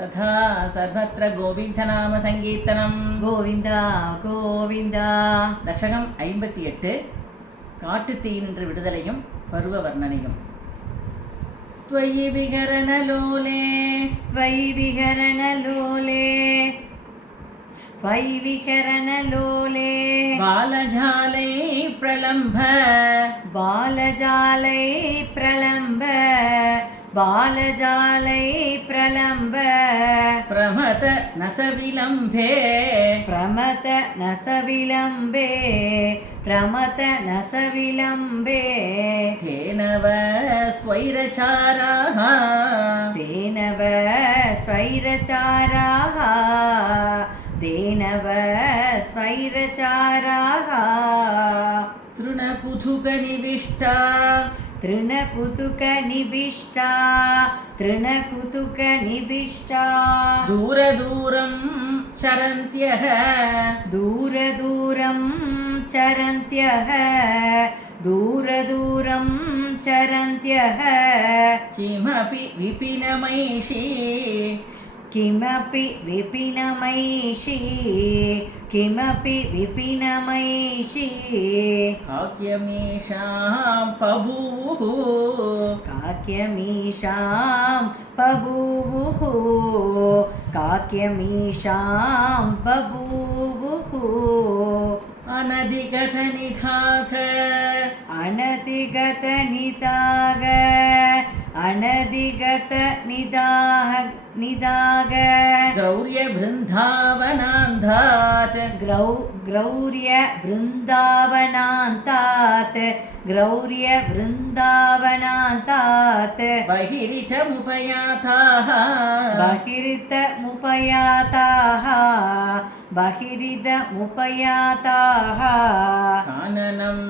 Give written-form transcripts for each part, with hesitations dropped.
तथा सर्वत्र गोविन्दनाम सङ्कीर्तनं கோவிந்தா கோவிந்தா. दशकं 58 காட்டுத்தீயினின்று விடுதலையும் பருவ வர்ணனையும். त्वयि विहरणलोले त्वयि विहरणलोले त्वयि विहरणलोले बालजालै प्रलम्भ बालजालै प्रलम्ब बालजालै प्रलम्ब प्रमथ नसविलम्बे प्रमथ नसविलम्बे प्रमथ नसविलम्बे तेन स्वैरचाराः तेन स्वैरचाराः तेन स्वैरचाराः तृणकुतुकनिविष्टा तृणकुतुकनिविष्टा तृणकुतुकनिविष्टा दूरदूरं चरन्त्यः दूरदूरं चरन्त्यः दूरदूरं चरन्त्यः किमपि विपिनमैषी किमपि विपिनमैषी किमपि विपिनमैषी काक्यमीषां बभूवुः काक्यमीषां बभूवुः काक्यमीषां बभूवुः अनधिगतनिधाग अनधिगतनिदाग अनधिगतनिदाग गौर्यबृन्दावनान्धात् ग्रौर्यवृन्दावनान्तात् ग्रौर्यवृन्दावनान्तात् बहिरितमुपयाताः बहिरितमुपयाताः बहिरितमुपयाताः काननं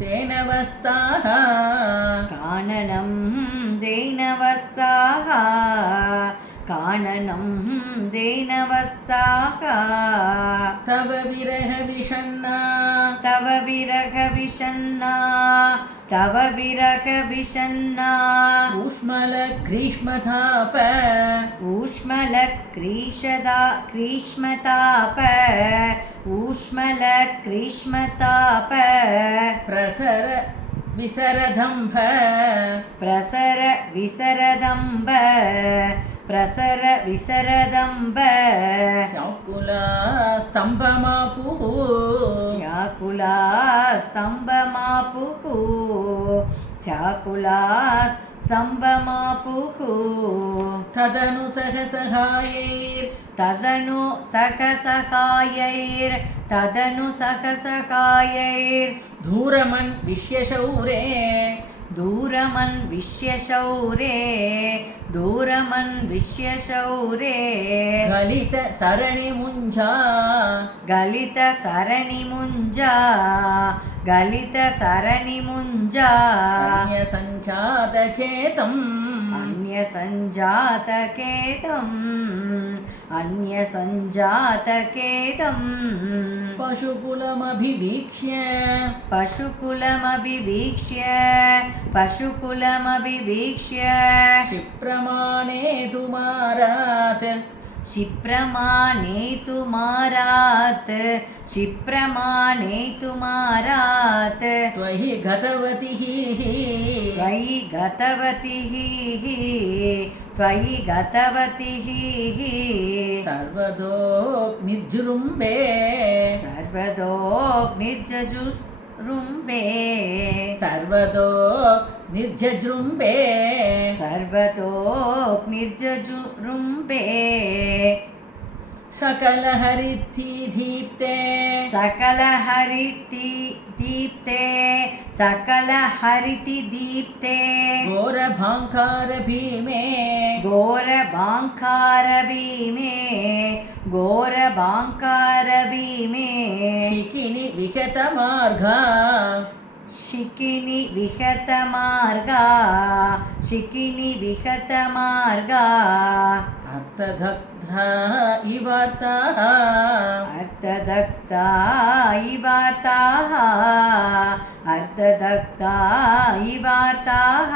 तेन वस्ताः काननं देनवस्ताः काननं देनवस्ताः तव विरहविषण्णा तव विरहविषण्णा तव विरहविषण्णा ऊष्मलग्रीष्मताप ग्रीष्मताप ऊष्मलग्रीष्मताप प्रसर विसरदम्भ प्रसर विसरदम्ब प्रसर विसरदम्ब शाकुला स्तम्भमापुः स्याकुला स्तम्भमापुः स्याकुला स्तम्भमापुः तदनु सहसहायैर् तदनु सहसहायैर् तदनु सहसहायैर् धूरमन् विश्यशौरे दूरमन् विश्यशौरे दूरमन् विश्यशौरे गलित सरणिमुञ्जा गलित सरणिमुञ्जा गलित सरणिमुञ्जा अन्यसञ्जातकेतम् अन्यसञ्जातकेतम् अन्यसञ्जातकेतम् पशुकुलमभिवीक्ष्य पशुकुलमभिवीक्ष्य पशुकुलमभिवीक्ष्य क्षिप्रमाणेतु मारात् क्षिप्रमाणेतु मारात् क्षिप्रमाणेतु मारात् त्वयि गतवतिः त्वयि गतवतिः त्वयि गतवतिः सर्वदोग्निर्जृम्बे सर्वदोग्निर्जृम्बे सर्वदोग्निर्जृम्बे सर्वदोग्निर्जृम्बे सकलहरिद्दीप्ते सकलहरिदीप्ते सकलहरिदीप्ते घोरभाङ्कारभीमे घोरभाङ्कारभीमे घोरभाङ्कारभीमे शिखिनि विगतमार्गा शिखिनि विहतमार्गा शिखिनि विहतमार्गा अर्थदग्धा इवार्ताः अर्थदग्धा इवार्ताः अर्थदग्धा इवार्ताः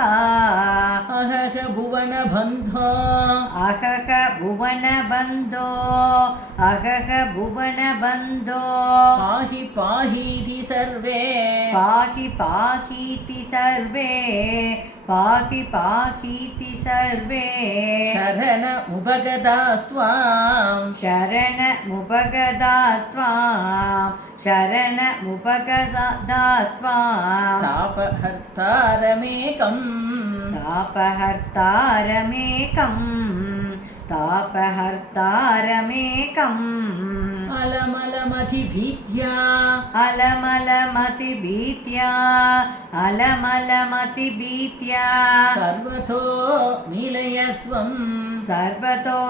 अहह भुवनबन्धो अहह भुवनबन्धो भुवनबन्धो अहह भुवनबन्धो पाहि पाहीति सर्वे पाहि पाहीति सर्वे पाहि पाहीति सर्वे शरणमुपगतास्त्वां शरणमुपगतास्त्वां शरणमुपगतास्त्वां तापहर्तारमेकं तापहर्तारमेकम् अलमलमधिभीत्या अलमलमतिभीत्या सर्वतो मीलयत्वं सर्वतो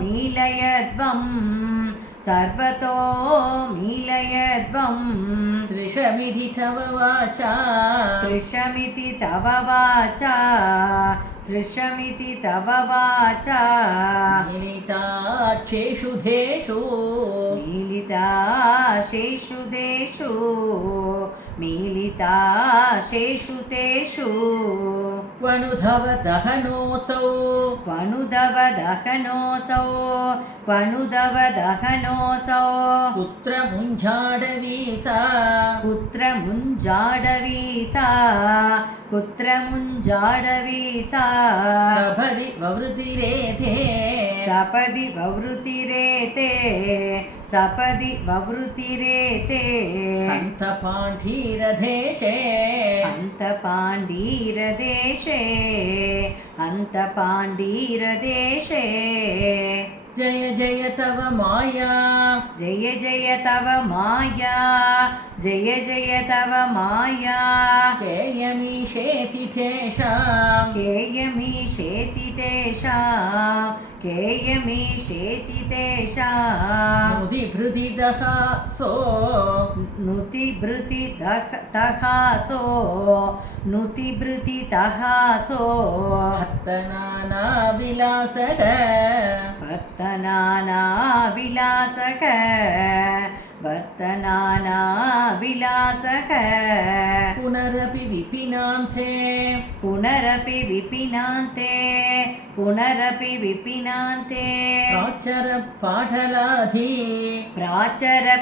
मीलयध्वं त्रिशमिधि तव वाचा त्रिशमिति तव वाचा मिलिताक्षेषु देषु मीलिताशेषु तेषु क्वनुधव दहनोऽसौ क्वनुदवदहनोऽसौ कुत्र मुञ्जाडवीसा कुत्र मुञ्जाडवीसा सपदि सपदि ववृतिरेते अन्तपाण्डीरदेशे जय जय तव माया केयमीशेति तेषां नुतिभृतितहासो भक्तनानाविलासक पुनरपि विपिनान्ते प्राचर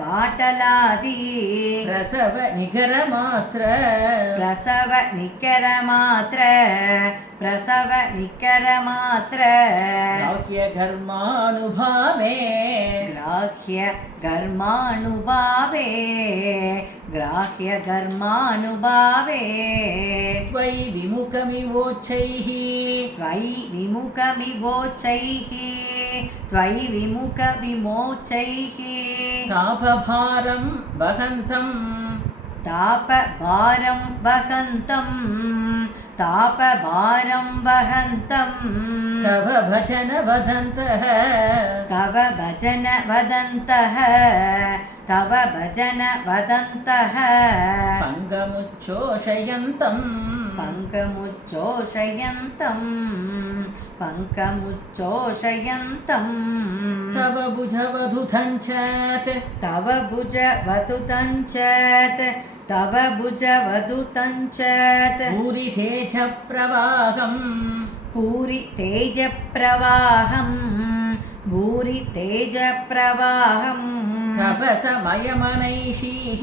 पाटलाति प्रसव निकरमात्र ग्राह्य कर्मानुभावे त्वयि विमुखविमोचैः तापभारं वहन्तं तव भजन वदन्तः पङ्कमुच्चोषयन्तं तव भुजवदुतञ्चत् पूरि तेजप्रवाहं तपसमयमनैषीः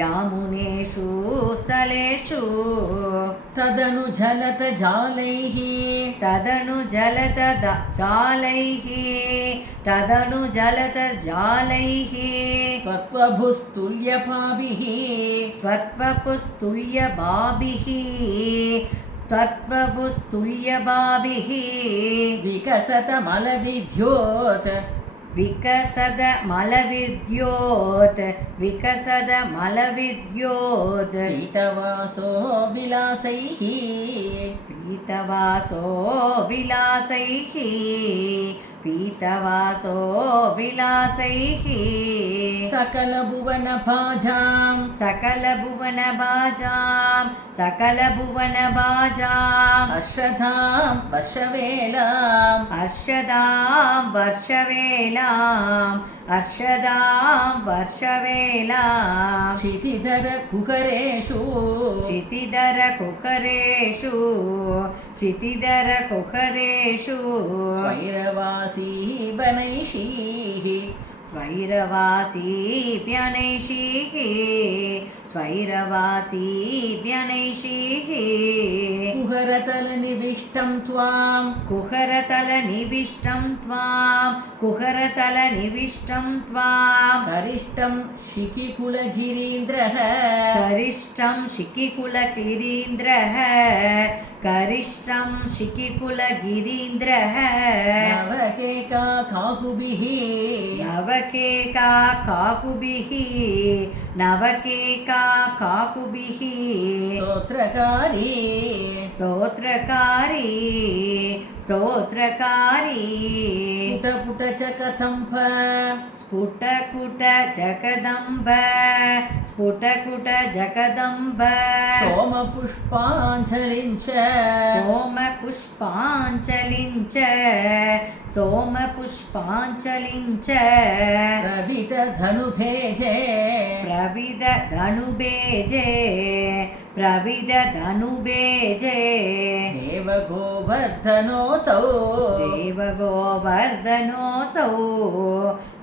यामुनेषु स्थलेषु तदनु जलतजालैः त्वत्वपुस्तुल्यभाभिः विकसतमलविद्योत् पीतवासो विलासैः पीतवासो विलासैः सकलभुवनभाजां सकलभुवनभाजां अश्रधां वर्षवेलाम् अर्षदां वर्षवेलां क्षितिधरकुहरेषु क्षितिधरकुहरेषु स्वैरवासी वनैषीः स्वैरवासीव्यनैषीः कुहरतलनिविष्टं त्वां कुहरतलनिविष्टं त्वां करिष्टं शिखिकुलगिरीन्द्रः करिष्टं शिखिकुलगिरीन्द्रः नवकेका काकुभिः नवकेका स्तोत्रकारी स्फुटपुटचकदम्ब जगदम्ब सोमपुष्पाञ्चलिञ्च प्रविदधनुबेजे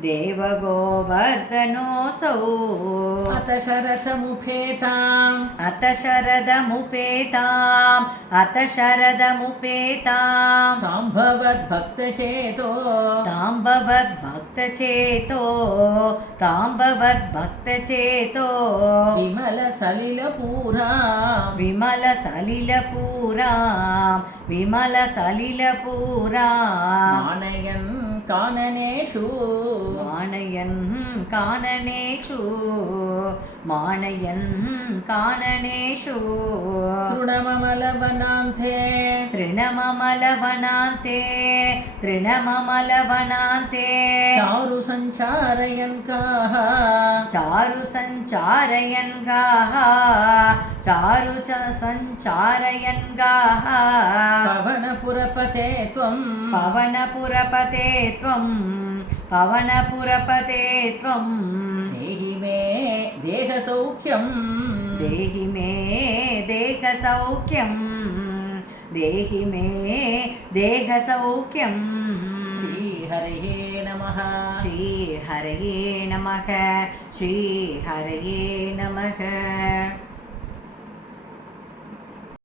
देवगोवर्धनोऽसौ अत शरदमुपेतां तां भवद्भक्तचेतो विमलसलिलपूरां मानयन् काननेषु तृणममलवनान्ते चारु सञ्चारयन् गाः पवनपुरपते त्वं देहि मे देहसौख्यं श्रीहरये नमः